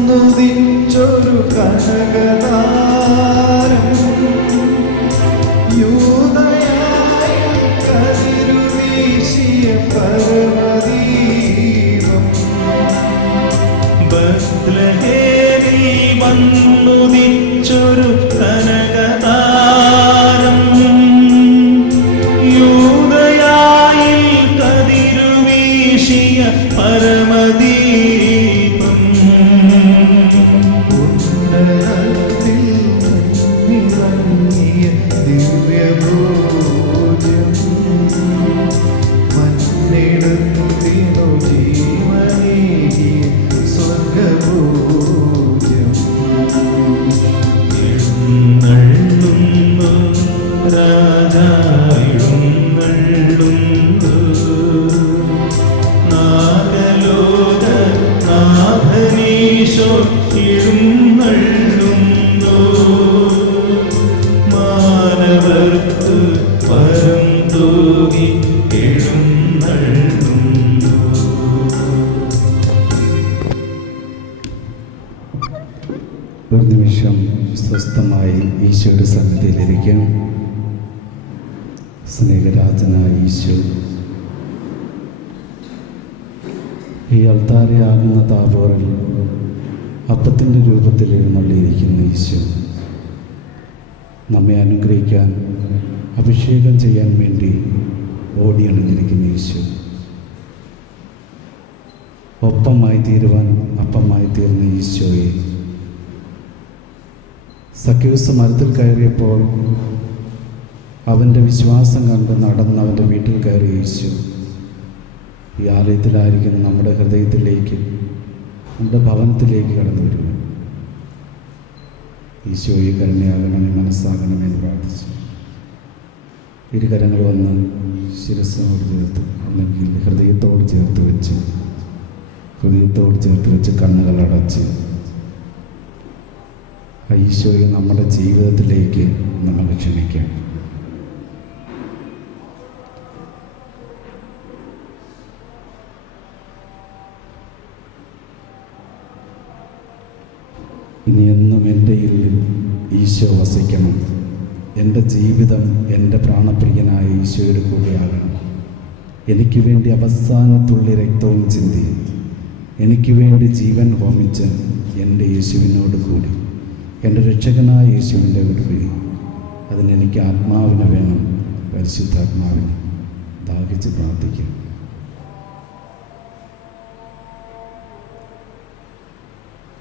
വന്നുദിച്ചൊരു കനകതാരം യൂദയായി കതിരുവീശിയ പരമദീപം ബത്ലഹേമിൽ വന്നുദിച്ചൊരു കനകതാരം യൂദയായി കതിരുവീശിയ പരമദീപം ഒരു നിമിഷം സ്വസ്ഥമായി ഈശോയുടെ സന്നിധിയിലിരിക്കാം. സ്നേഹരാജനായ ഈശോ, ഈ അൾത്താരയാകുന്ന താബോറിൽ അപ്പത്തിൻ്റെ രൂപത്തിൽ എഴുന്നള്ളിയിരിക്കുന്ന ഈശോ നമ്മെ അനുഗ്രഹിക്കാൻ അഭിഷേകം ചെയ്യാൻ വേണ്ടി ഓടിയണിഞ്ഞിരിക്കുന്ന ഈശോ, ഒപ്പമായി തീരുവാൻ അപ്പമായി തീർന്ന ഈശോയെ, സഖ്യൂസ് മരത്തിൽ കയറിയപ്പോൾ അവൻ്റെ വിശ്വാസം കണ്ട് നടന്ന് അവൻ്റെ വീട്ടിൽ കയറിയ ഈശോ ഈ ആലയത്തിലായിരിക്കുന്ന നമ്മുടെ ഹൃദയത്തിലേക്ക്, നമ്മുടെ ഭവനത്തിലേക്ക് കടന്നു വരുന്നു. ഈശോയെ കരുണയാകണമേ, മനസ്സാകണമെന്ന് പ്രാർത്ഥിച്ചു. ഇരുകരങ്ങൾ വന്ന് ശിരസ്സോട് ചേർത്ത്, അല്ലെങ്കിൽ ഹൃദയത്തോട് ചേർത്ത് വെച്ച് കണ്ണുകൾ അടച്ച് ഈശോയെ നമ്മുടെ ജീവിതത്തിലേക്ക് നമുക്ക് ക്ഷണിക്കാം. ഇനി എന്നും എൻ്റെ ഉള്ളിൽ ഈശോ വസിക്കണം. എൻ്റെ ജീവിതം എൻ്റെ പ്രാണപ്രിയനായ ഈശോയുടെ കൂടെയാകണം. എനിക്ക് വേണ്ടി അവസാനത്തുള്ളി രക്തവും ചിന്തി എനിക്ക് വേണ്ടി ജീവൻ ഹോമിച്ച എൻ്റെ യേശുവിനോട് കൂടി, എൻ്റെ രക്ഷകനായ യേശുവിൻ്റെ വഴി. അതിനെനിക്ക് ആത്മാവിനെ വേണം, പരിശുദ്ധാത്മാവിനെ. ദാഹിച്ച് പ്രാർത്ഥിക്കാം.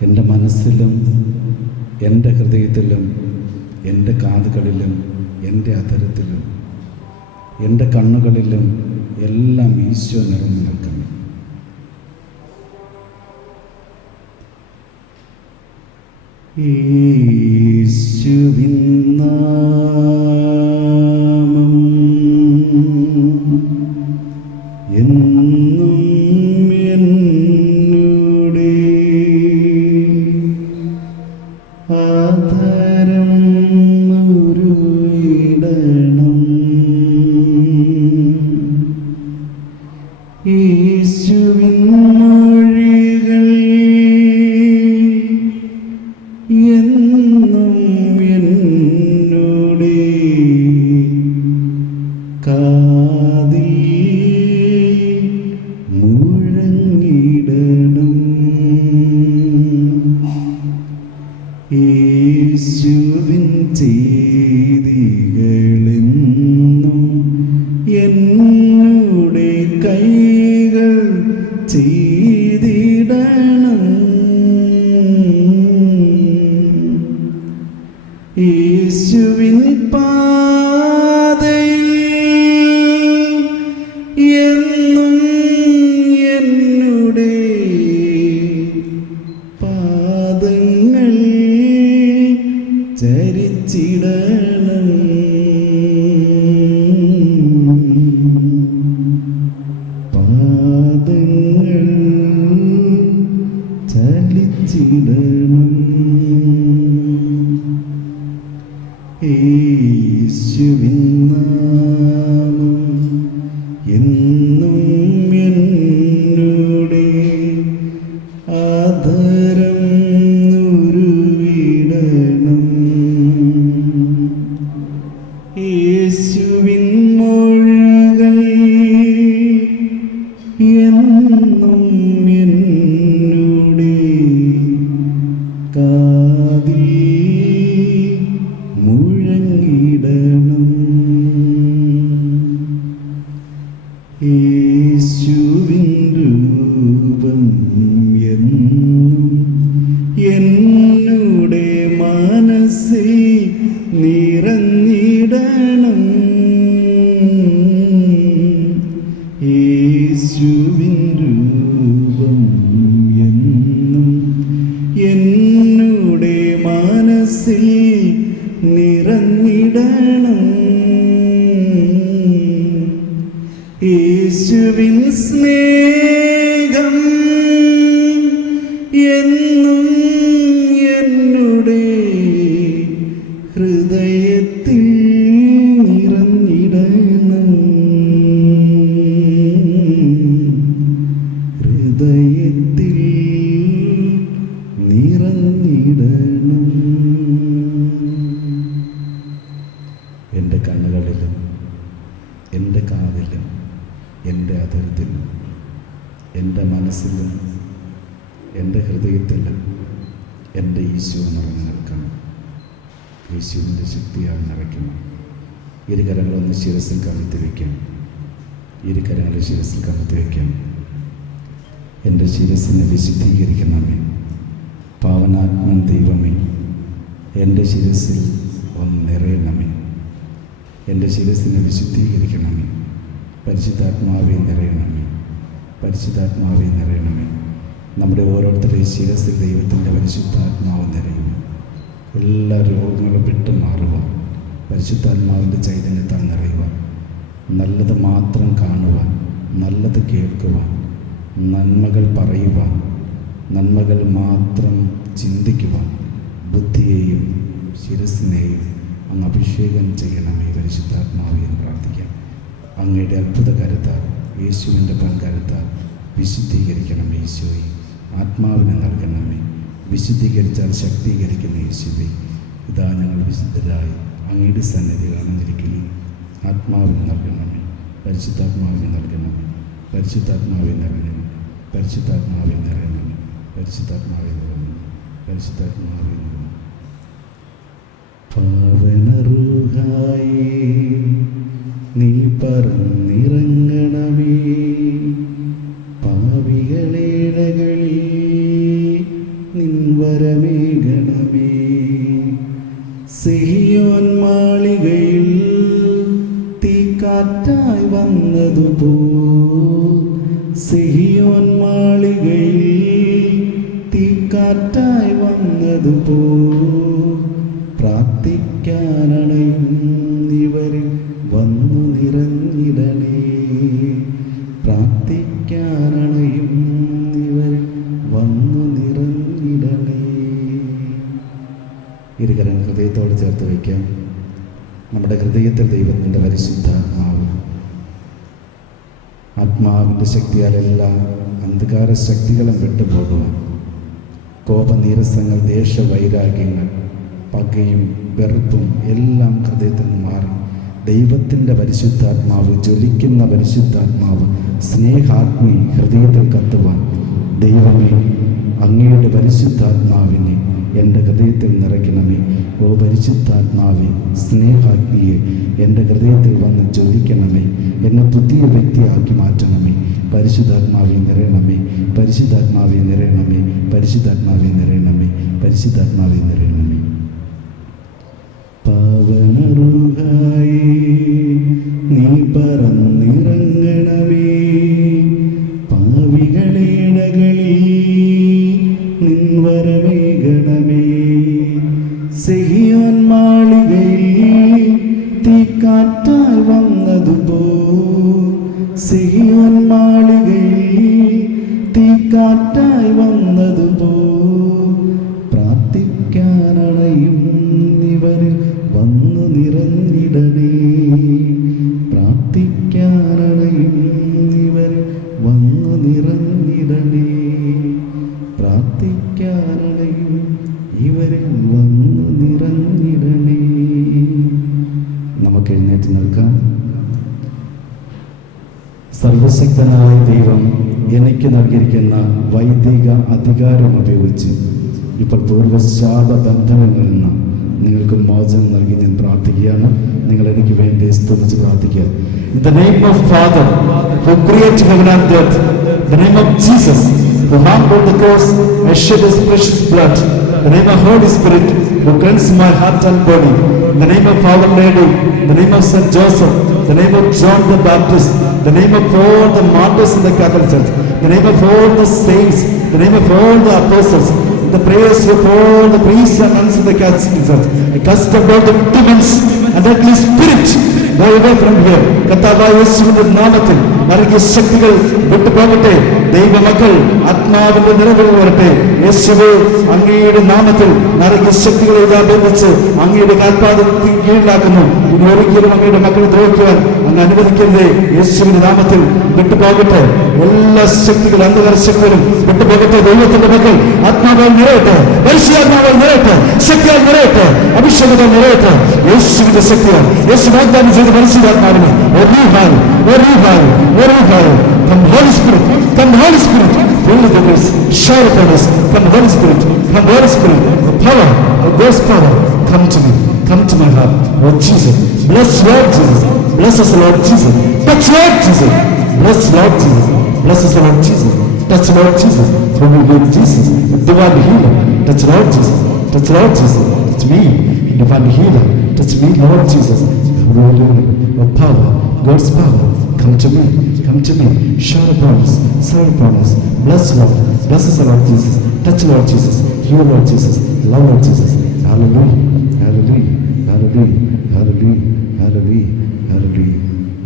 എൻ്റെ മനസ്സിലും എൻ്റെ ഹൃദയത്തിലും എൻ്റെ കാതുകളിലും എൻ്റെ അധരത്തിലും എൻ്റെ കണ്ണുകളിലും എല്ലാം ഈശോ നിറഞ്ഞു നിൽക്കണം. യേശുവിൻ നാമം എന്നും എന്നുടെ ആധാരം ഉരുവിടണം. യേശുവിൻ മൊഴികൾ എന്നും എന്നുടെ കാതിൽ മുഴങ്ങിടണം. യേശുവിൻ ചെയ്തികളെന്നും എന്നുടെ കൈകൾ ചെയ്തിടണം. യേശുവിൻ പാതയിൽ എന്നും എന്നുടെ പാദങ്ങൾ ചരിച്ചിടണം. പാദങ്ങൾ ചലിച്ചിടണം. യേശുവിൻ നാമം എന്നും എന്നുടെ ആധാരം ഉരുവിടണം. യേശുവിൻ മൊഴികൾ എന്നും എന്നുടെ കാതിൽ മുഴങ്ങിടണം. യേശുവിൻ രൂപം എന്നും എന്നുടെ മനസ്സിൽ നിറഞ്ഞിടണം. യേശുവിൻ രൂപം എന്നും എന്നുടെ മനസ്സിൽ നിറഞ്ഞിടണം. യേശുവിൻ സ്നേഹം എന്നും എന്നുടെ ഹൃദയത്തിൽ നിറഞ്ഞിടണം. ഹൃദയത്തിൽ നിറഞ്ഞിടണം. എൻ്റെ കണ്ണുകളിലും എൻ്റെ കാതിലും എൻ്റെ അധരത്തിലും എൻ്റെ മനസ്സിലും എൻ്റെ ഹൃദയത്തിലും എൻ്റെ ഈശോ നിറഞ്ഞു നിൽക്കണം. യേശുവിൻ്റെ ശക്തിയാൽ നിറയ്ക്കണം. ഇരുകരങ്ങളൊന്ന് ശിരസിൽ കമഴ്ത്തി വയ്ക്കാം. ഇരുകരങ്ങളെ ശിരസിൽ കമഴ്ത്തി വയ്ക്കാം. എൻ്റെ ശിരസിനെ വിശുദ്ധീകരിക്കണമേ. പാവനാത്മൻ ദൈവമേ, എൻ്റെ ശിരസിൽ ഒന്ന് നിറയണമേ. എൻ്റെ ശിരസിനെ വിശുദ്ധീകരിക്കണമേ. പരിശുദ്ധാത്മാവെ നിറയണമേ. പരിശുദ്ധാത്മാവെ നിറയണമേ. നമ്മുടെ ഓരോരുത്തരുടെയും ശിരസിൽ ദൈവത്തിൻ്റെ പരിശുദ്ധാത്മാവ് നിറയുക. എല്ലാ രോഗങ്ങളും വിട്ടു മാറുക. പരിശുദ്ധാത്മാവിൻ്റെ ചൈതന്യത്താൽ നിറയുക. നല്ലത് മാത്രം കാണുവാൻ, നല്ലത് കേൾക്കുവാൻ, നന്മകൾ പറയുവാൻ, നന്മകൾ മാത്രം ചിന്തിക്കുവാൻ ബുദ്ധിയെയും ശിരസിനെയും അങ്ങ് അഭിഷേകം ചെയ്യണമേ. പരിശുദ്ധാത്മാവെ എന്ന് പ്രാർത്ഥിക്കാം. അങ്ങയുടെ അത്ഭുത കരുത്താൽ, യേശുവിൻ്റെ പങ്കരുത്താൽ വിശുദ്ധീകരിക്കണമേ. ഈശോയെ ആത്മാവിനെ നൽകണമേ. വിശുദ്ധീകരിച്ചാൽ ശക്തീകരിക്കുന്ന യേശുവേ, ഇതാ ഞങ്ങൾ വിശുദ്ധരായി അങ്ങയുടെ സന്നിധിയിൽ അണഞ്ഞിരിക്കുന്നു. ആത്മാവിനെ നൽകണമേ. പരിശുദ്ധാത്മാവിനെ നൽകണമേ. പരിശുദ്ധാത്മാവെ നിറയണമേ. പരിശുദ്ധാത്മാവെ നിറയണമേ. പരിശുദ്ധാത്മാവിൽ നിറങ്ങും, പരിശുദ്ധാത്മാവിൽ നിറങ്ങും. പാവനറുഹായി നീ പറന്നിറങ്ങണമേ, പാവികളേടകളിൽ നിൻവരമേകണമേ. സിഹിയോൻ മാളികയിൽ തീക്കാറ്റായി വന്നതുപോ, സിഹിയോൻ മാളികയിൽ തീക്കാറ്റായി വന്നതുപോ, പ്രാർത്ഥിക്കാനണയും ഇവരിൽ വന്നു നിറഞ്ഞിടണേ, പ്രാർത്ഥിക്കാനണയും ഇവരിൽ വന്നു നിറഞ്ഞിടണേ. ഇരുകരം ഹൃദയത്തോട് ചേർത്ത് വയ്ക്കാം. നമ്മുടെ ഹൃദയത്തിൽ ദൈവത്തിൻ്റെ പരിശുദ്ധാത്മാവ്, ആത്മാവിൻ്റെ ശക്തിയാൽ എല്ലാ അന്ധകാര ശക്തികളും വിട്ടുപോകുവാൻ, കോപനീരസങ്ങൾ, ദേശവൈരാഗ്യങ്ങൾ, പകയും വെറുപ്പും എല്ലാം ഹൃദയത്തിൽ നിന്ന് മാറി ദൈവത്തിൻ്റെ പരിശുദ്ധാത്മാവ്, ജ്വലിക്കുന്ന പരിശുദ്ധാത്മാവ്, സ്നേഹാഗ്നി ഹൃദയത്തിൽ കത്തുവാൻ, ദൈവമേ അങ്ങയുടെ പരിശുദ്ധാത്മാവിനെ എൻ്റെ ഹൃദയത്തിൽ നിറയ്ക്കണമേ. ഓ പരിശുദ്ധാത്മാവെ, സ്നേഹാഗ്നിയെ എൻ്റെ ഹൃദയത്തിൽ വന്ന് ജ്വലിക്കണമേ, എന്നെ പുതിയ വ്യക്തിയാക്കി മാറ്റണമേ. പരിശുദ്ധാത്മാവെ നിറയണമേ, പരിശുദ്ധാത്മാവെ നിറയണമേ, പരിശുദ്ധാത്മാവെ നിറയണമേ, പരിശുദ്ധാത്മാവെ നിറയണമേ. പാവനറുഹായി നീ പറന്നിറങ്ങണമേ, പാവികളേടകളിൽ നിൻവരമേകണമേ. സിഹിയോൻ മാളികയിൽ തീക്കാറ്റായി വന്നതുപോ, സിഹിയോൻ മാളികയിൽ തീക്കാറ്റായി വന്നതുപോ, പ്രാർത്ഥിക്കാനണയും ഇവരിൽ വന്നു നിറഞ്ഞിടണേ, പ്രാർത്ഥിക്കാനണയും ഇവരിൽ വന്നു നിറഞ്ഞിടണേ, പ്രാർത്ഥിക്കാനണയും ഇവരിൽ വന്നു നിറഞ്ഞിടണേ. നമുക്ക് എഴുന്നേറ്റ് നിൽക്കാം. സർവശക്തനായ ദൈവം എനിക്ക് നൽകിയിരിക്കുന്ന വൈദിക അധികാരം ഉപയോഗിച്ച് ഇപ്പോൾ പൂർവ്വശാപ ബന്ധനങ്ങളിൽ നിന്ന് നിങ്ങൾക്ക് മോചനം നൽകി ഞാൻ പ്രാർത്ഥിക്കുകയാണ്. നിങ്ങൾ എനിക്ക് വേണ്ടി സ്തുതിച്ച് പ്രാർത്ഥിക്കുക. In the name of Father who created heaven and earth, the name of Jesus who hung on the cross and shed his precious blood, the name of Holy Spirit who cleansed my heart and body, the name of Our Lady, the name of Saint Joseph, the name of John the Baptist, the name of all the martyrs in the Catholic Church, the name of all the saints, the name of all the apostles, the prayers of all the priests and nuns in the Catholic Church, I cast out all the demons and ugly spirit, go away from here. കർത്താവായ യേശുവിന്റെ നാമത്തിൽ നൽകിയ ശക്തികൾ വിട്ടുപോകട്ടെ. ദൈവമക്കൾ ആത്മാവിന്റെ നിറവിൽ വരട്ടെ. യേശുവേ, അങ്ങയുടെ നാമത്തിൽ നൽകിയ ശക്തികളെ ഇതാ ബന്ധിച്ച് അങ്ങയുടെ കാൽപാദത്തിൽ കീഴിലാക്കുന്നു. ഇനി ഒരിക്കലും അങ്ങയുടെ മക്കളെ ദ്രോഹിക്കുവാൻ അങ്ങ് അനുവദിക്കരുതേ. യേശുവിന്റെ നാമത്തിൽ വിട്ടുപോകട്ടെ. എല്ലാ ശക്തികളും, അന്ധകാര ശക്തികളും വിട്ടുപോകട്ടെ. ദൈവത്തിന്റെ മക്കൾ ആത്മാവാൽ നിറയട്ടെ, പരിശുദ്ധാത്മാവാൽ നിറയട്ടെ, ശക്തിയാൽ നിറയട്ടെ, അഭിഷേകത്താൽ നിറയട്ടെ. യേശുവിന്റെ ശക്തിയാൽ, യേശു വാഗ്ദാനം ചെയ്ത പരിശുദ്ധാത്മാവിനെ Come Holy Spirit, come Holy Spirit, fill the grace, shower upon us. Come Holy Spirit, come Holy Spirit, the power, the God's power, come to me, come to my heart. Oh Jesus, bless Lord Jesus, bless us Lord Jesus, touch Lord Jesus, bless Lord Jesus, bless us Lord Jesus, touch Lord Jesus, who will give Jesus, divine healer, touch Lord Jesus, touch Lord Jesus, touch me, divine healer, touch me Lord Jesus, of power, God's power, come to me, shower upon us, bless Lord, bless us Lord Jesus, touch Lord Jesus, heal Lord Jesus, love Lord Jesus. Hallelujah, hallelujah, hallelujah, hallelujah, hallelujah, hallelujah.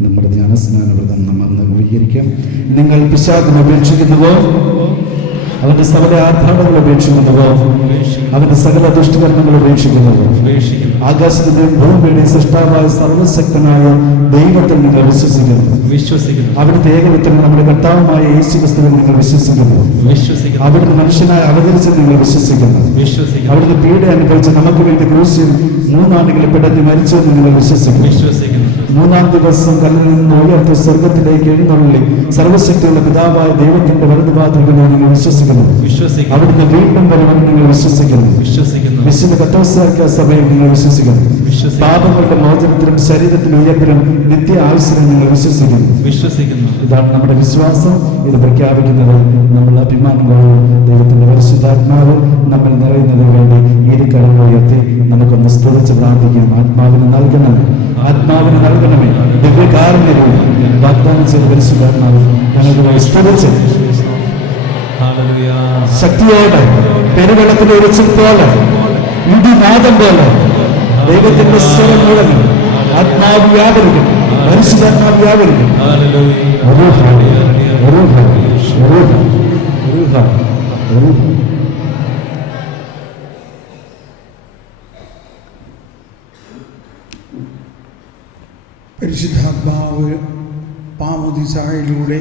നമ്മുടെ ജ്ഞാനസ്നാനവ്രതം നമ്മൾ നവീകരിക്കാം. നിങ്ങൾ പിശാചിനെ ഉപേക്ഷിക്കുന്നുവോ? അവന്റെ സകല ആർഭാടങ്ങൾ ഉപേക്ഷിക്കുന്നുവോ? അവന്റെ സകല ദുഷ്ടകർമ്മങ്ങൾ ഉപേക്ഷിക്കുന്നുവോ? ആകാശത്തിന്റെയും ഭൂമിയുടെയും സൃഷ്ടാവായ സർവശക്തനായ ദൈവത്തിൽ നിങ്ങൾ വിശ്വസിക്കുന്നു. അവിടുത്തെ ഏകവിത്തൻ നമ്മുടെ കർത്താവുമായ യേശുക്രിസ്തുവിൽ നിങ്ങൾ വിശ്വസിക്കുന്നു. അവിടുന്ന് മനുഷ്യനായി അവതരിച്ചത് നിങ്ങൾ വിശ്വസിക്കുന്നു. അവിടുന്ന് പീഡ അനുഭവിച്ച് നമുക്ക് വേണ്ടി ക്രൂശിൽ 3 ആണ്ടുകളെ പിടഞ്ഞ് മരിച്ചെന്ന് നിങ്ങൾ വിശ്വസിക്കുന്നു. മൂന്നാം ദിവസം കല്ലിൽ നിന്ന് ഉയർത്തി സ്വർഗത്തിലേക്ക് എഴുന്നള്ളി സർവശക്തിയുള്ള പിതാവായ ദൈവത്തിന്റെ വലതുഭാഗത്തുണ്ടെന്ന് നിങ്ങൾ വിശ്വസിക്കുന്നു. അവിടുന്ന് വീണ്ടും വരുമെന്ന് നിങ്ങൾ വിശ്വസിക്കുന്നു. വിശുദ്ധ കത്തോലിക്ക സഭയിൽ നിങ്ങൾ വിശ്വസിക്കുന്നു. പാപങ്ങളുടെ മോചനത്തിലും ശരീരത്തിലും ഉയർപ്പിലും നിത്യ ആയുസ്സിലും നിങ്ങൾ വിശ്വസിക്കുന്നു. ഇതാണ് നമ്മുടെ വിശ്വാസം. ഇത് പ്രഖ്യാപിക്കുന്നത് നമ്മൾ അഭിമാനം കൊള്ളും. ദൈവത്തിന്റെ പരിശുദ്ധാത്മാവ് നമ്മൾ നിറയുന്നതിന് വേണ്ടി ഇരുകരങ്ങൾ ഉയർത്തി നമുക്കൊന്ന് സ്തുതിച്ച് പ്രാർത്ഥിക്കാം. ആത്മാവിന് നൽകണമേ ദിവ്യകാരുണ്യവും വാഗ്ദാനം ചെയ്ത പരിശുദ്ധാത്മാവ് ഞങ്ങൾക്ക് സ്തുതിച്ച് ശക്തിയോടെ പെരുവെള്ളത്തിന്റെ ഒരിച്ചിൽ പോലെ ഇടിനാദം പോലെ ദൈവത്തിന്റെ സ്വരം മുഴങ്ങി ആത്മാവ് വ്യാപരിക്കും. പരിശുദ്ധാത്മാവ് വ്യാപരിക്കും. പരിശുദ്ധാത്മാവ് മാമോദീസായിലൂടെ,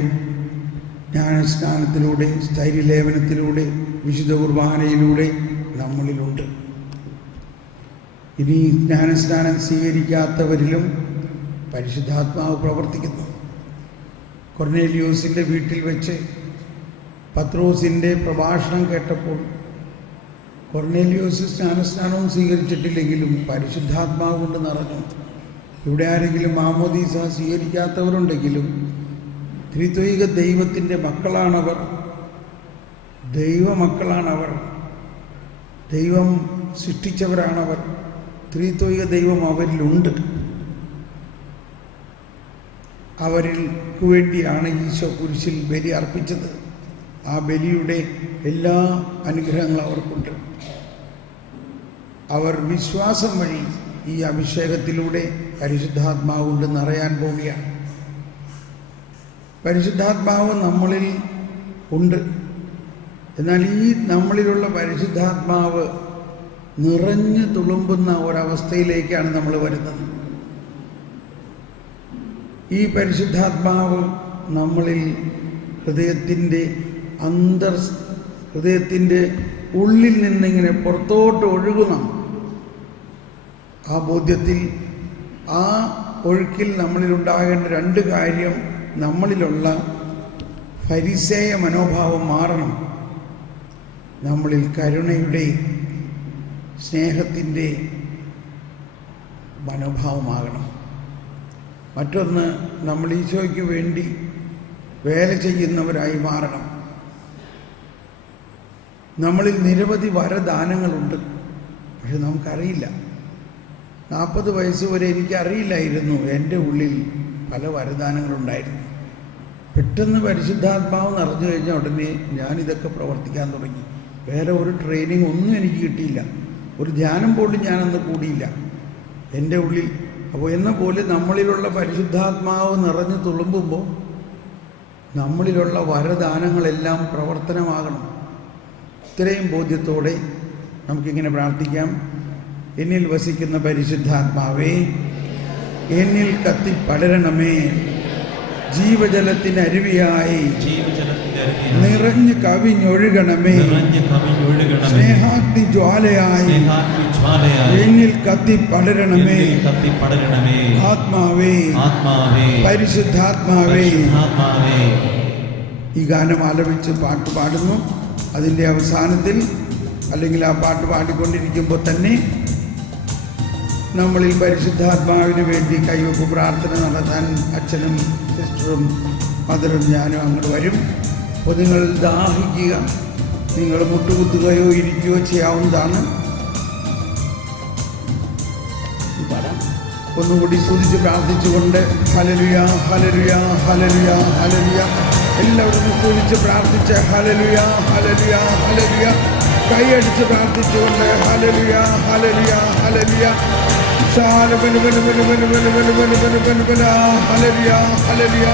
ജ്ഞാനസ്നാനത്തിലൂടെ, സ്ഥൈര്യലേപനത്തിലൂടെ, വിശുദ്ധ കുർബാനയിലൂടെ നമ്മളിലുണ്ട്. ഇനി ജ്ഞാനസ്നാനം സ്വീകരിക്കാത്തവരിലും പരിശുദ്ധാത്മാവ് പ്രവർത്തിക്കുന്നു. കൊർന്നേലിയോസിൻ്റെ വീട്ടിൽ വെച്ച് പത്രോസിൻ്റെ പ്രഭാഷണം കേട്ടപ്പോൾ കൊർന്നേലിയോസ് ജ്ഞാനസ്നാനവും സ്വീകരിച്ചിട്ടില്ലെങ്കിലും പരിശുദ്ധാത്മാവ് കൊണ്ട് നിറഞ്ഞു. ഇവിടെ ആരെങ്കിലും മാമോദീസ സ്വീകരിക്കാത്തവരുണ്ടെങ്കിലും ത്രിത്വൈക ദൈവത്തിൻ്റെ മക്കളാണവർ, ദൈവമക്കളാണവർ, ദൈവം സൃഷ്ടിച്ചവരാണവർ. ത്രിത്വൈക ദൈവം അവരിലുണ്ട്. അവർക്ക് വേണ്ടിയാണ് ഈശോ കുരിശിൽ ബലി അർപ്പിച്ചത്. ആ ബലിയുടെ എല്ലാ അനുഗ്രഹങ്ങളും അവർക്കുണ്ട്. അവർ വിശ്വാസം വഴി ഈ അഭിഷേകത്തിലൂടെ പരിശുദ്ധാത്മാവ് കൊണ്ട് നിറയാൻ പോവുകയാണ്. പരിശുദ്ധാത്മാവ് നമ്മളിൽ ഉണ്ട്. എന്നാൽ ഈ നമ്മളിലുള്ള പരിശുദ്ധാത്മാവ് നിറഞ്ഞു തുളുമ്പുന്ന ഒരവസ്ഥയിലേക്കാണ് നമ്മൾ വരുന്നത്. ഈ പരിശുദ്ധാത്മാവ് നമ്മളിൽ ഹൃദയത്തിൻ്റെ ഉള്ളിൽ നിന്നിങ്ങനെ പുറത്തോട്ട് ഒഴുകുന്നു. ആ ബോധ്യത്തിൽ, ആ ഒഴുക്കിൽ നമ്മളിലുണ്ടാകേണ്ട രണ്ട് കാര്യം: നമ്മളിലുള്ള ഫരിസേയ മനോഭാവം മാറണം, നമ്മളിൽ കരുണയുടെ, സ്നേഹത്തിൻ്റെ മനോഭാവമാകണം. മറ്റൊന്ന്, നമ്മൾ ഈശോയ്ക്ക് വേണ്ടി വേല ചെയ്യുന്നവരായി മാറണം. നമ്മളിൽ നിരവധി വരദാനങ്ങളുണ്ട്, പക്ഷെ നമുക്കറിയില്ല. 40 വയസ്സ് വരെ എനിക്കറിയില്ലായിരുന്നു എൻ്റെ ഉള്ളിൽ പല വരദാനങ്ങളുണ്ടായിരുന്നു. പെട്ടെന്ന് പരിശുദ്ധാത്മാവ് നിറഞ്ഞു കഴിഞ്ഞ ഉടനെ ഞാനിതൊക്കെ പ്രവർത്തിക്കാൻ തുടങ്ങി. വേറെ ഒരു ട്രെയിനിങ് ഒന്നും എനിക്ക് കിട്ടിയില്ല, ഒരു ധ്യാനം പോലും ഞാനന്ന് കൂടിയില്ല എൻ്റെ ഉള്ളിൽ. അപ്പോൾ എന്ന പോലെ നമ്മളിലുള്ള പരിശുദ്ധാത്മാവ് നിറഞ്ഞു തുളുമ്പുമ്പോൾ നമ്മളിലുള്ള വരദാനങ്ങളെല്ലാം പ്രവർത്തനമാകണം. ഇത്രയും ബോധ്യത്തോടെ നമുക്കിങ്ങനെ പ്രാർത്ഥിക്കാം. എന്നിൽ വസിക്കുന്ന പരിശുദ്ധാത്മാവേ, എന്നിൽ കത്തിപ്പടരണമേ, ജീവജലത്തിനരുവിയായി നിറഞ്ഞു കവിഞ്ഞൊഴുകണമേ, സ്നേഹാഗ്നി ജ്വാലയായി എന്നിൽ കത്തിപ്പടരണമേ. ആത്മാവേ, പരിശുദ്ധാത്മാവേ. ഈ ഗാനം ആലപിച്ച് പാട്ട് പാടുന്നു. അതിൻ്റെ അവസാനത്തിൽ, അല്ലെങ്കിൽ ആ പാട്ട് പാടിക്കൊണ്ടിരിക്കുമ്പോൾ തന്നെ നമ്മളിൽ പരിശുദ്ധാത്മാവിന് വേണ്ടി കൈവപ്പ് പ്രാർത്ഥന നടത്താൻ അച്ഛനും സിസ്റ്ററും മദറും ഞാനും അങ്ങോട്ട് വരും. അപ്പോൾ നിങ്ങൾ ദാഹിക്കുക, നിങ്ങൾ മുട്ടുകുത്തുകയോ ഇരിക്കുകയോ ചെയ്യാവുന്നതാണ്. ഒന്നുകൂടി സ്തുതിച്ച് പ്രാർത്ഥിച്ചുകൊണ്ട് ഹല്ലേലൂയ, ഹല്ലേലൂയ, ഹല്ലേലൂയ, ഹല്ലേലൂയ. എല്ലാവരും സ്തുതിച്ച് പ്രാർത്ഥിച്ച് ഹല്ലേലൂയ, ഹല്ലേലൂയ, ഹല്ലേലൂയ. കൈയടിച്ച് പ്രാർത്ഥിച്ചുകൊണ്ട് hallelujah, hallelujah, hallelujah. Hallelujah, hallelujah.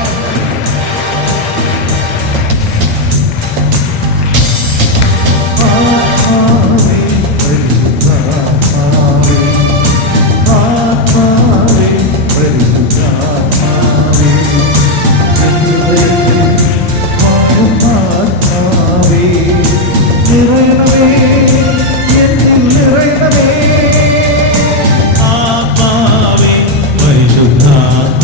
ആത്മാവേ, പരിശുദ്ധാത്മാവേ,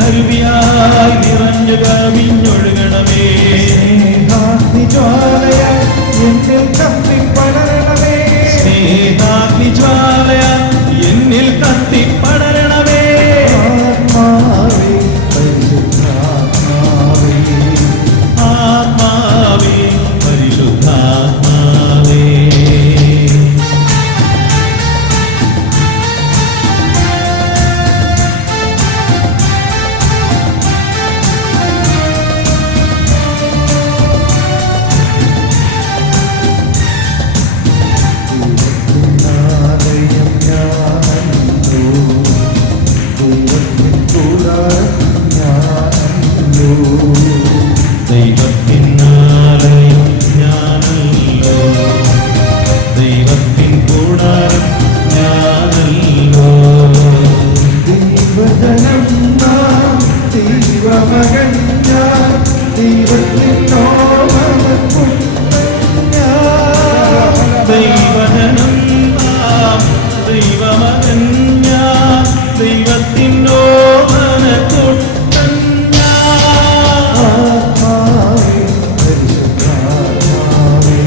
ദൈവത്തിനരുവിയായി നിറഞ്ഞു കവിഞ്ഞൊഴുകണമേ. സ്നേഹാഗ്നിജ്വാലയാൽ എന്നിൽ കത്തിപ്പടരണമേ. സ്നേഹാഗ്നിജ്വാലയാൽ എന്നിൽ കത്തിപ്പടരണമേ. ആത്മാവേ പരിശുദ്ധാത്മാവേ, ആത്മാവേ പരിശുദ്ധാത്മാവേ. ആലയം ഞാനല്ലോ, ദൈവത്തിൻ കൂടാരം ഞാനല്ലോ. ദൈവത്തിനാലയം ഞാനല്ലോ, ദൈവത്തിൻ കൂടാരം ഞാനല്ലോ. ദൈവജനം നാം, ദൈവമകൻ ഞാൻ, ദൈവത്തിൻ ഓമനക്കുഞ്ഞൻ ഞാൻ. ദൈവജനം നാം, ദൈവമകൻ ഞാൻ, ദൈവത്തിനോമനക്കുട്ടൻ ഞാൻ. ആത്മാവേ പരിശുദ്ധാത്മാവേ,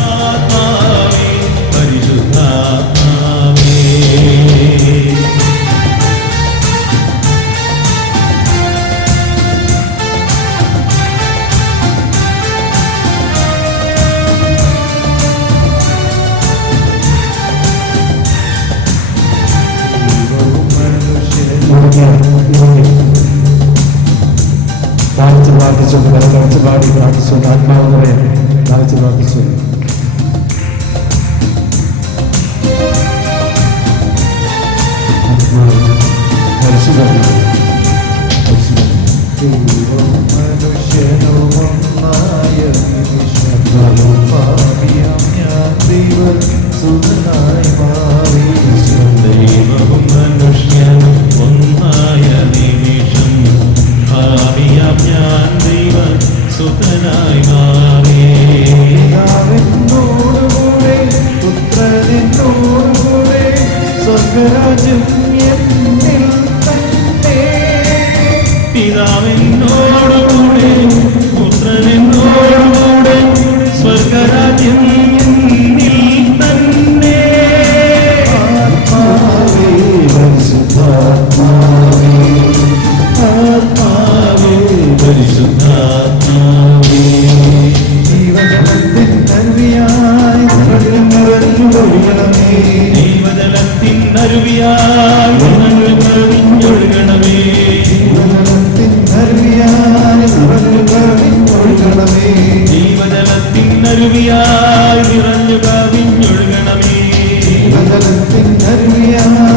ആത്മാവേ പരിശുദ്ധാത്മാവേ. ദൈവവും മനുഷ്യനും പ്രാർത്ഥിച്ച് പ്രാർത്ഥിച്ചു കരകടച്ച് പാടി പ്രാർത്ഥിച്ചു ആത്മാവ് പറയാം. പ്രാർത്ഥിച്ച് പ്രാർത്ഥിച്ചു. ആത്മാവ് പരിശുദ്ധമാണ്, പരിശുദ്ധമാണ്. ദൈവവും മനുഷ്യനും ഒന്നായ നിമിഷം പാപിയാം ഞാൻ ദൈവസുതനായി മാറി. ദൈവവും മനുഷ്യനും ഒന്നായ നിമിഷം ഭാവിയാം ഞാൻ ദൈവസുതനായി മാറി. പിതാവിനോടുകൂടെ പുത്രനോടുകൂടെ സ്വർഗരാജ്യം എന്നിൽ തന്നെ. പിതാവിനോടുകൂടെ പുത്രനോടുകൂടെ സ്വർഗരാജ്യം എന്നിൽ തന്നെ. ആത്മാവേ പരിശുദ്ധാത്മാവേ, ആത്മാവേ പരിശുദ്ധാത്മാവേ. ജീവജലത്തിൻ അരുവിയായി നിറഞ്ഞൊഴുകണമേ. ദൈവജലത്തിൻ അരുവിയായി നിറഞ്ഞൊഴുകണമേ. ജീവജലത്തിൻ അരുവിയായി നിറഞ്ഞൊഴുകണമേ. ജീവജലത്തിൻ അരുവിയായി നിറഞ്ഞു കവിഞ്ഞൊഴുകണമേ. ജീവജലത്തിൻ അരുവിയായി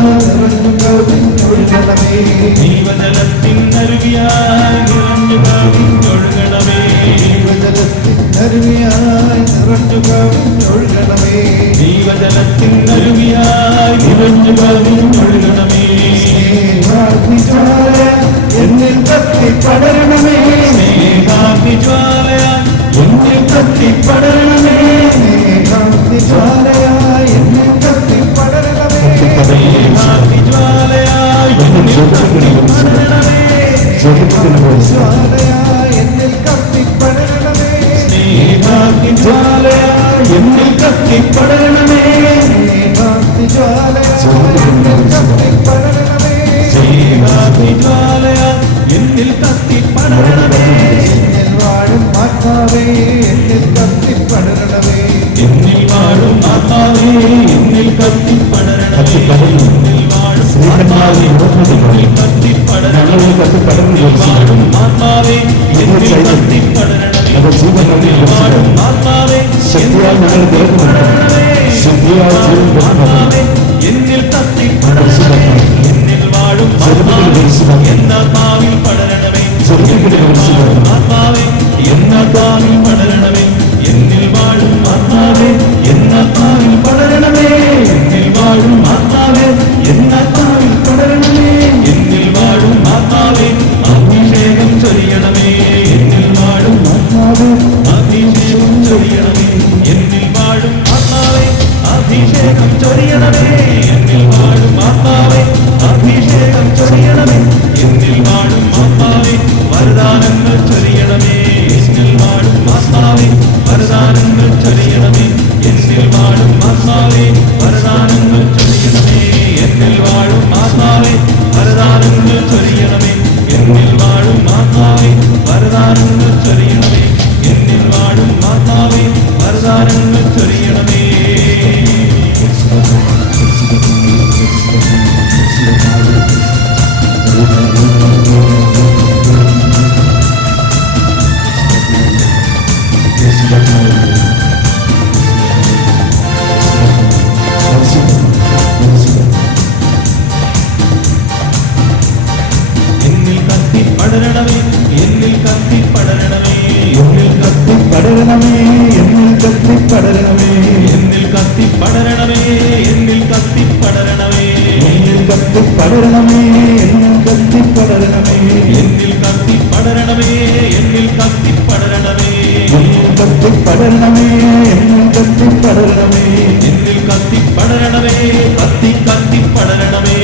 നിറഞ്ഞൊഴുകണമേ. ജീവജലത്തിൻ അരുവിയായി നിറഞ്ഞു കവിഞ്ഞൊഴുകണമേ. ജീവജലത്തിൻ അരുവിയായി നിറഞ്ഞൊഴുകണമേ. ജീവജലത്തിൻ അരുവിയായി നിറഞ്ഞു കവിഞ്ഞൊഴുകണമേ. സ്നേഹാഗ്നിജ്വാല എന്നിൽ കത്തിപ്പടരണമേ. സ്നേഹാഗ്നിജ്വാലയാൽ എന്നിൽ കത്തിപ്പടരണമേ. സ്നേഹാഗ്നിജ്വാലയായി എന്നിൽ കത്തിപ്പടരണമേ. സ്നേഹാഗ്നിജ്വാലയാൽ എന്നിൽ കത്തിപ്പടരണമേ. ജ്വാലയായി എന്നിൽ കത്തിപ്പടരണമേ. സ്നേഹാഗ്നിജ്വാലയാൽ എന്നിൽ കത്തിപ്പടരണമേ. സ്നേഹാഗ്നിജ്വാലയായി എന്നിൽ കത്തിപ്പടരണമേ. സ്നേഹാഗ്നിജ്വാലയാൽ എന്നിൽ കത്തിപ്പടരണമേ. എന്നിൽ വാഴും ആത്മാവേ എന്നിൽ കത്തിപ്പടരണമേ. എന്നിൽ വാഴും ആത്മാവേ എന്നിൽ കത്തിപ്പടരണമേ. എന്നിൽ വാഴും ആത്മാവേ എന്നിൽ കത്തിപ്പടരണമേ. എന്നിൽ വാഴും ആത്മാവേ എന്നിൽ കത്തിപ്പടരണമേ. എന്നിൽ വാഴും ആത്മാവേ ശക്തിയാൽ ഞങ്ങൾ തീർക്കുന്നുണ്ട്. ശക്തിയാൽ ജീവൻ കൊടുക്കുന്നത്. എന്നിൽ കത്തിപ്പടരണമേ. എന്നിൽ വാഴും ആത്മാവേ എന്നാത്മാവിൽ പടരണമേ. ആത്മാവേ എന്നാത്മാവിൽ പടരണമേ. എന്നിൽ വാഴും ആത്മാവേ എന്നാത്മാവിൽ പടരണമേ. എന്നിൽ വാഴും ആത്മാവേ എന്നാത്മാവിൽ പടരണമേ. എന്നിൽ വാഴും ആത്മാവേ അഭിഷേകം ചൊരിയണമേ. എന്നിൽ വാഴും ആത്മാവേ അഭിഷേകം ചൊരിയണമേ. എന്നിൽ വാഴും ആത്മാവേ അഭിഷേകം ചൊരിയണമേ. എന്നിൽ വാഴും ആത്മാവേ അഭിഷേകം ചൊരിയണമേ. എന്നിൽ ആത്മാവേ വരദാനങ്ങൾ ചൊരിയണമേ എന്നിൽ വാഴും ആത്മാവേ വരദാനങ്ങൾ ചൊരിയണമേ എന്നിൽ കത്തി പടരണമേ എന്നിൽ കത്തി പടരണമേ എന്നിൽ കത്തി പടരണമേ എന്നിൽ കത്തി പടരണമേ എന്നിൽ കത്തി പടരണമേ എന്നിൽ കത്തി പടരണമേ എന്നിൽ കത്തി പടരണമേ എന്നിൽ കത്തി പടരണമേ എന്നിൽ കത്തി പടരണമേ എന്നിൽ കത്തി പടരണമേ എന്നിൽ കത്തി പടരണമേ എന്നിൽ കത്തി പടരണമേ എന്നിൽ കത്തി പടരണമേ കത്തി കത്തി പടരണമേ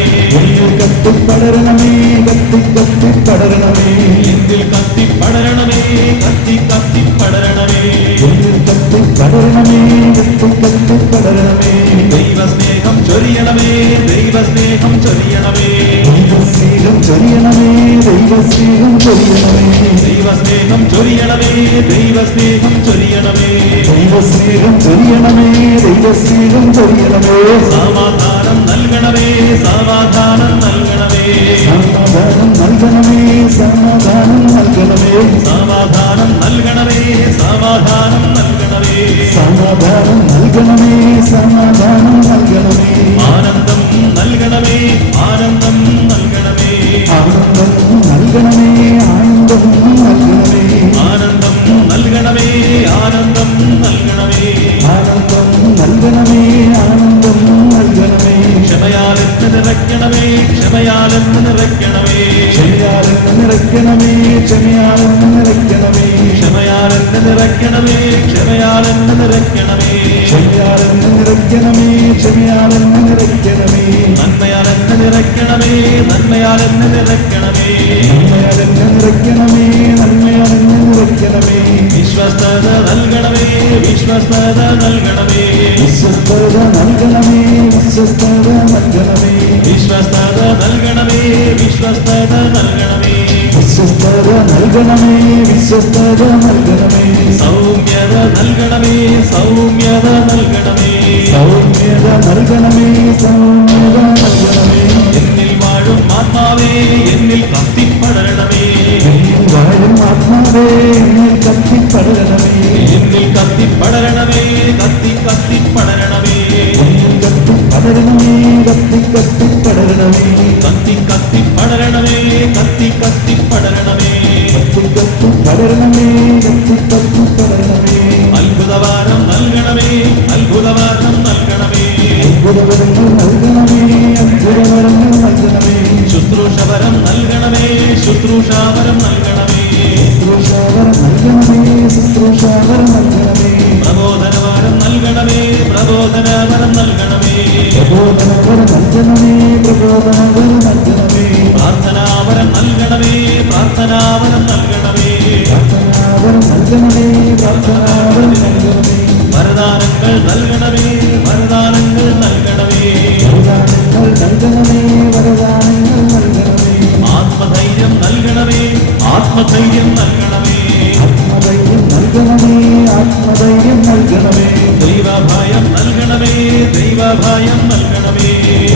എന്നിൽ കത്തി പടരണമേ കത്തി കത്തി പടരണമേ എന്നിൽ കത്തി പടരണമേ കത്തി കത്തി പടരണമേ എന്നിൽ കത്തി പടരണമേ കത്തി കത്തി പടരണമേ ദൈവസ്നേഹം ചൊരിയണമേ ദൈവസ്നേഹം ചൊരിയണമേ ദൈവസ്നേഹം ചൊരിയണമേ ദൈവസ്നേഹം ചൊരിയണമേ ദൈവസ്നേഹം ചൊരിയണമേ ദൈവസ്നേഹം ചൊരിയണമേ ദൈവസ്നേഹം ചൊരിയണമേ ദൈവസ്നേഹം ചൊരിയണമേ സമാധാനം നൽകണമേ സമാധാനം നൽകണമേ സമാധാനം നൽകണമേ സമാധാനം നൽകണമേ സമാധാനം നൽകണമേ സമാധാനം നൽകണമേ സമാധാനം നൽകണമേ സമാധാനം നൽകണമേ ആനന്ദം നൽകണമേ ആനന്ദം നൽകണമേ ആനന്ദം നൽകണമേ ആനന്ദം നൽകണമേ ആനന്ദം നൽകണമേ ആനന്ദം നൽകണമേ ആനന്ദം നൽകണമേ ആനന്ദം നൽകണമേ ക്ഷമയാലെന്ന് നിറയ്ക്കണമേ ക്ഷമയാലെന്ന് നിറയ്ക്കണമേ ക്ഷമയാലെന്ന് നിറയ്ക്കണമേ ക്ഷമയാലെന്ന് നിറയ്ക്കണമേ ക്ഷമയാലെന്ന് നിറയ്ക്കണമേ ക്ഷമയാലെന്ന് നിറയ്ക്കണമേ ക്ഷമയാലെന്ന് നിറയ്ക്കണമേ ക്ഷമയാലെന്ന് നിറയ്ക്കണമേ നന്മയാലെന്ന് നിറയ്ക്കണമേ നന്മയാലെന്ന് നിറയ്ക്കണമേ നന്മയാലെന്ന് നിറയ്ക്കണമേ നന്മയാലെന്ന് നിറയ്ക്കണമേ വിശ്വസ്തത നൽകണമേ വിശ്വസ്തത നൽകണമേ വിശ്വസ്തത നൽകണമേ വിശ്വസ്തത നൽകണമേ വിശ്വസ്തത നൽകണമേ വിശ്വസ്തത നൽകണമേ വിശ്വസ്തത നൽകണമേ വിശ്വസ്തത നൽകണമേ സൗമ്യത നൽകണമേ സൗമ്യത നൽകണമേ സൗമ്യത നൽകണമേ സൗമ്യത നൽകണമേ എന്നിൽ വാഴും ആത്മാവേ എന്നിൽ കത്തിപ്പടരണമേ എന്നിൽ വാഴും ആത്മാവേ എന്നിൽ കത്തിപ്പടരണമേ എന്നിൽ കത്തിപ്പടരണമേ കത്തി കത്തിപ്പടരണമേ എന്നിൽ കത്തിപ്പടരണമേ കത്തി കത്തിപ്പടരണമേ കത്തി കത്തിപ്പടരണമേ കത്തി കത്തിപ്പടരണമേ കത്തി കത്തിപ്പടരണമേ കത്തി കത്തിപ്പടരണമേ അത്ഭുതവാരം നൽകണമേ അത്ഭുതവാരം നൽകണമേ അത്ഭുതവരങ്ങൾ നൽകണമേ അത്ഭുതവരങ്ങൾ നൽകണമേ ശുശ്രൂഷവരം നൽകണമേ ശുശ്രൂഷാവരം നൽകണമേ ശുശ്രൂഷാവരം നൽകണമേ ശുശ്രൂഷാവരം നൽകണമേ പ്രബോധനവരം നൽകണമേ പ്രബോധനവരം നൽകണമേ പ്രബോധനവരം നൽകണമേ പ്രബോധനവരം നൽകണമേ പ്രാർത്ഥനാവരം നൽകണമേ പ്രാർത്ഥനാവരം നൽകണമേ പ്രാർത്ഥനാവരം നൽകണമേ പ്രാർത്ഥനാവരം നൽകണമേ വരദാനങ്ങൾ നൽകണമേ വരദാനങ്ങൾ നൽകണമേ വരദാനങ്ങൾ നൽകണമേ വരദാനങ്ങൾ നൽകണമേ ആത്മധൈര്യം നൽകണമേ ആത്മധൈര്യം നൽകണമേ ആത്മധൈര്യം നൽകണമേ ആത്മധൈര്യം നൽകണമേ ദൈവഭയം നൽകണമേ ദൈവഭയം നൽകണമേ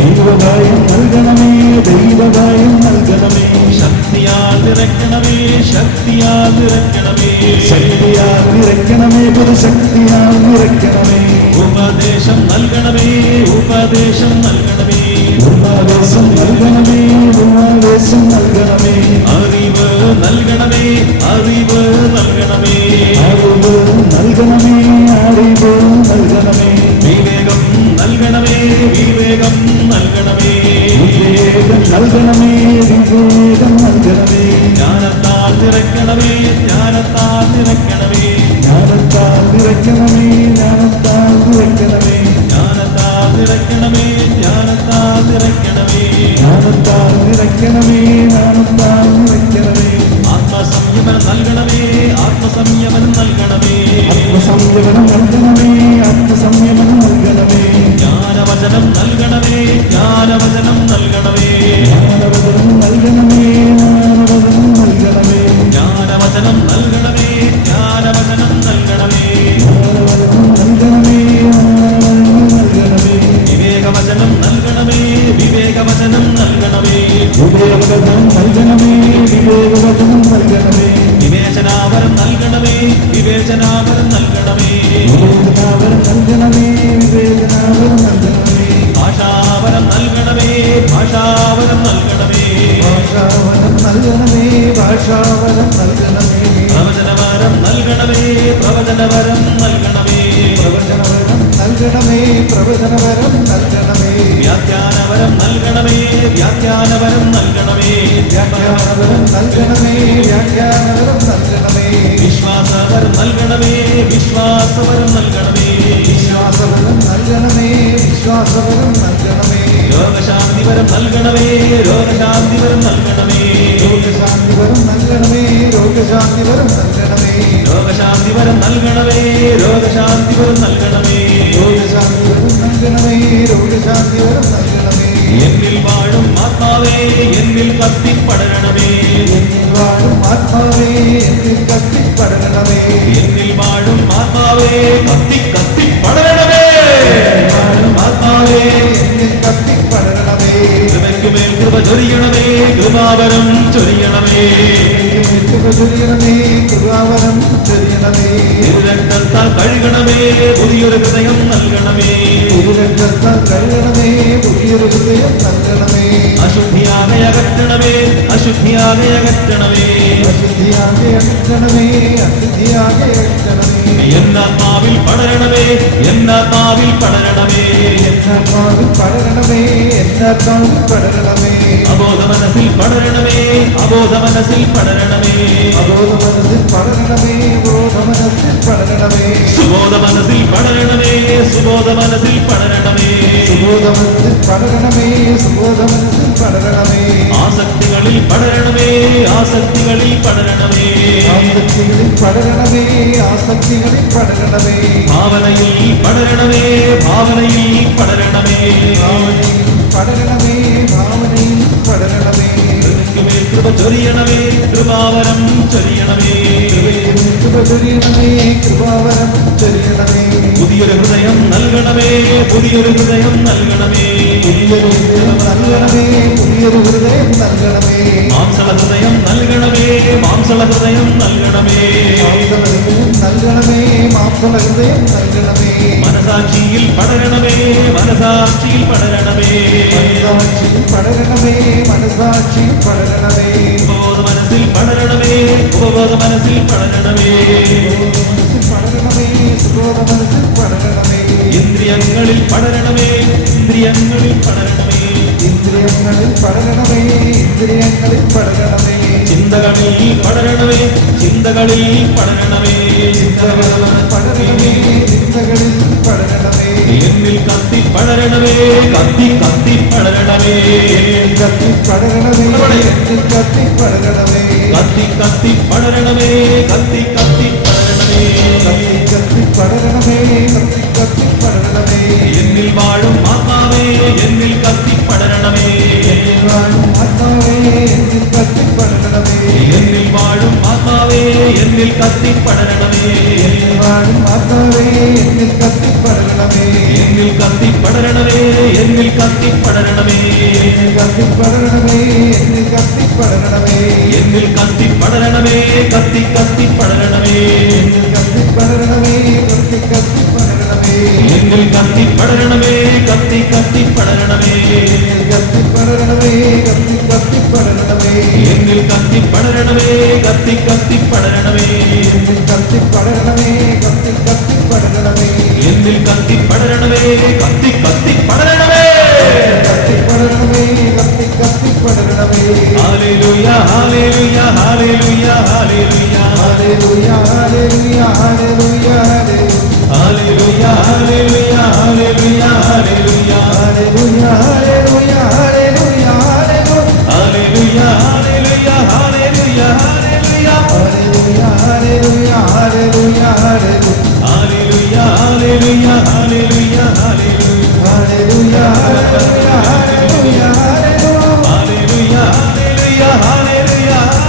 ദൈവഭയം നൽകണമേ ദൈവഭയം നൽകണമേ ശക്തിയാൽ നിറയ്ക്കണമേ ശക്തിയാൽ നിറയ്ക്കണമേ ശക്തിയാൽ നിറയ്ക്കണമേ പുതുശക്തിയാൽ നിറയ്ക്കണമേ ഉപദേശം നൽകണമേ ഉപദേശം നൽകണമേ ഉന്മാവേശം നൽകണമേ ഉന്മാവേശം നൽകണമേ അറിവ് നൽകണമേ അറിവ് നൽകണമേ അറിവ് നൽകണമേ അറിവ് നൽകണമേ വിവേകം നൽകണമേ വിവേകം നൽകണമേ വിവേകം നൽകണമേ വിവേകം നൽകണമേ ജ്ഞാനത്താൽ നിറയ്ക്കണമേ ജ്ഞാനത്താൽ നിറയ്ക്കണമേ ജ്ഞാനത്താൽ നിറയ്ക്കണമേ ജ്ഞാനത്താൽ നിറയ്ക്കണമേ ജ്ഞാനത്താൽ നിറയ്ക്കണമേ ജ്ഞാനത്താൽ നിറയ്ക്കണമേ ജ്ഞാനത്താൽ നിറയ്ക്കണമേ ജ്ഞാനത്താൽ നിറയ്ക്കണമേ ആത്മസംയമനം നൽകണമേ ആത്മസംയമനം നൽകണമേ ആത്മസംയമനം നൽകണമേ ആത്മസംയമനം നൽകണമേ ജ്ഞാനവചനം നൽകണമേ ജ്ഞാനവചനം നൽകണമേ ജ്ഞാനവചനം നൽകണമേ നൽകണമേ, പ്രവചനവരം നൽകണമേ, പ്രവചനവരം നൽകണമേ, പ്രവചനവരം നൽകണമേ, വ്യാഖ്യാനവരം നൽകണമേ, വ്യാഖ്യാനവരം നൽകണമേ, വ്യാഖ്യാനവരം നൽകണമേ, വ്യാഖ്യാനവരം നൽകണമേ, വിശ്വാസവരം നൽകണമേ, വിശ്വാസവരം നൽകണമേ, വിശ്വാസവരം നൽകണമേ, വിശ്വാസവരം നൽകണമേ, രോഗശാന്തിവരം നൽകണമേ, രോഗശാന്തിവരം നൽകണമേ, രോഗശാന്തിവരം നൽകണമേ, രോഗശാന്തിവരം നൽകണമേ, രോഗശാന്തിവരം നൽകണമേ, രോഗശാന്തിവരം നൽകണമേ, രോഗശാന്തിവരം നൽകണമേ, രോഗശാന്തിവരം നൽകണമേ, എന്നിൽ വാഴും ആത്മാവേ, എന്നിൽ കത്തിപ്പടരണമേ, എന്നിൽ വാഴും ആത്മാവേ, എന്നിൽ കത്തിപ്പടരണമേ, എന്നിൽ വാഴും ആത്മാവേ, കത്തി കത്തി പടരണമേ, വാഴും ആത്മാവേ, എന്നിൽ കത്തിപ്പടരണമേ, കൃപയ്ക്കുമേൽ കൃപ ചൊരിയണമേ, കൃപാവരം ചൊരിയണമേ, കൃപ ചൊരിയണമേ, കൃപാവരം ചൊരിയണമേ, തിരുരക്തത്താൽ കഴുകണമേ, പുതിയൊരു ഹൃദയം നൽകണമേ, തിരുരക്തത്താൽ കഴുകണമേ, പുതിയൊരു ഹൃദയം നൽകണമേ, അശുദ്ധിയാകെ അകറ്റണമേ, അശുദ്ധിയാകെ അകറ്റണമേ, അശുദ്ധിയാകെ അകറ്റണമേ, അശുദ്ധിയാകെ അകറ്റണമേ, എന്നാത്മാവിൽ പടരണമേ, എന്നാത്മാവിൽ പടരണമേ, എന്നാത്മാവിൽ പടരണമേ, എന്നാത്മാവിൽ പടരണമേ, അബോധ മനസ്സിൽ പടരണമേ, അബോധ മനസ്സിൽ പടരണമേ, അബോധ മനസ്സിൽ പടരണമേ, ബോധ മനസ്സിൽ പടരണമേ, സുബോധ മനസ്സിൽ പടരണമേ, സുബോധ മനസ്സിൽ പടരണമേ, സുബോധ മനസ്സിൽ പടരണമേ, സുബോധ മനസ്സിൽ പടരണമേ, ആസക്തികളിൽ പടരണമേ, ആസക്തികളിൽ പടരണമേ, ആസക്തികളിൽ പടരണമേ, ആസക്തികളിൽ പടരണമേ, ഭാവനയിൽ പടരണമേ, ഭാവനയിൽ പടരണമേ, ഭാവനയിൽ പടരണമേ, ഭാവനയിൽ പടരണമേ, കൃപയ്ക്കുമേൽ കൃപ ചൊരിയണമേ, കൃപാവരം ചൊരിയണമേ, കൃപ ചൊരിയണമേ, കൃപാവരം ചൊരിയണമേ, പുതിയൊരു ഹൃദയം നൽകണമേ, പുതിയൊരു ഹൃദയം നൽകണമേ, പുതിയൊരു ഹൃദയം നൽകണമേ, പുതിയൊരു ഹൃദയം നൽകണമേ, മാംസള ഹൃദയം നൽകണമേ, മാംസള ഹൃദയം നൽകണമേ, മാംസള ഹൃദയം നൽകണമേ, മാംസള ഹൃദയം നൽകണമേ, മനസാക്ഷിയിൽ പടരണമേ, മനസാക്ഷിയിൽ പടരണമേ, മനസാക്ഷിയിൽ പടരണമേ, മനസാക്ഷിയിൽ പടരണമേ, ഉപബോധ മനസ്സിൽ പടരണമേ, ഉപബോധ മനസ്സിൽ പടരണമേ, മനസ്സിൽ പടരണമേ, സുബോധ മനസ്സിൽ പടരണമേ, ഇന്ദ്രിയങ്ങളിൽ പടരണമേ, ഇന്ദ്രിയങ്ങളിൽ പടരണമേ, ഇന്ദ്രിയങ്ങളിൽ പടരണമേ, ഇന്ദ്രിയങ്ങളിൽ പടരണമേ, ചിന്തകളിൽ പടരണമേ, ചിന്തകളിൽ പടരണമേ, ചിന്തകളിൽ പടരണമേ, ചിന്തകളിൽ പടരണമേ, എന്നിൽ കത്തി പടരണമേ, കത്തി കത്തി പടരണമേ, കത്തി പടരണമേ, എന്നിൽ കത്തി പടരണമേ, കത്തി കത്തി പടരണമേ, കത്തി കത്തി പടരണമേ, കത്തി കത്തി പടരണമേ, കത്തി കത്തി പടരണമേ, എന്നിൽ വാഴും ആത്മാവേ, എന്നിൽ കത്തി പടരണമേ, എന്നിൽ വാഴും ആത്മാവേ, എന്നിൽ കത്തി പടരണമേ, എന്നിൽ വാഴും ആത്മാവേ, എന്നിൽ കത്തി പടരണമേ, എന്നിൽ വാഴും ആത്മാവേ, എന്നിൽ കത്തി പടരണമേ, എന്നിൽ കത്തി പടരണമേ, എന്നിൽ കത്തി പടരണമേ, എന്നിൽ കത്തി പടരണമേ, എന്നിൽ കത്തി പടരണമേ, എന്നിൽ കത്തി പടരണമേ, കത്തി കത്തി പടരണമേ, എന്നിൽ കത്തി പടരണമേ, കത്തി കത്തി പടരണമേ, എന്നിൽ കത്തി പടരണമേ, കത്തി കത്തി പടരണമേ, എന്നിൽ കത്തി പടരണമേ, കത്തി കത്തി പടരണമേ, എന്നിൽ കത്തി പടരണമേ, കത്തി കത്തി പടരണമേ, എന്നിൽ കത്തി പടരണമേ, കത്തി കത്തി പടരണമേ, എന്നിൽ കത്തി പടരണമേ, കത്തി കത്തി പടരണമേ, കത്തി പടരണമേ, കത്തി കത്തി പടരണമേ, hallelujah hallelujah hallelujah hallelujah hallelujah, hallelujah, hallelujah, hallelujah hallelujah hallelujah hallelujah hallelujah, hallelujah, hallelujah, hallelujah hallelujah hallelujah hallelujah hallelujah, hallelujah, hallelujah, hallelujah hallelujah hallelujah hallelujah hallelujah, hallelujah, hallelujah, hallelujah hallelujah hallelujah hallelujah, hallelujah, hallelujah,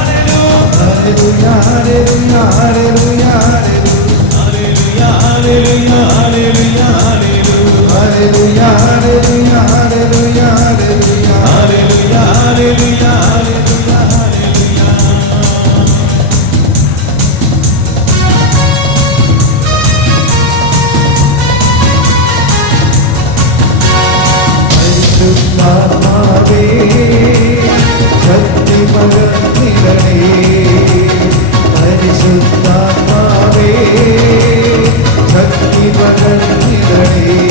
hallelujah hallelujah hallelujah hallelujah, hallelujah, hallelujah, hallelujah, hallelujah hallelujah hallelujah പരിശുദ്ധാത്മാവേ, ശക്തി പകർന്നിടണേ, പരിശുദ്ധാത്മാവേ, നൽകണമേ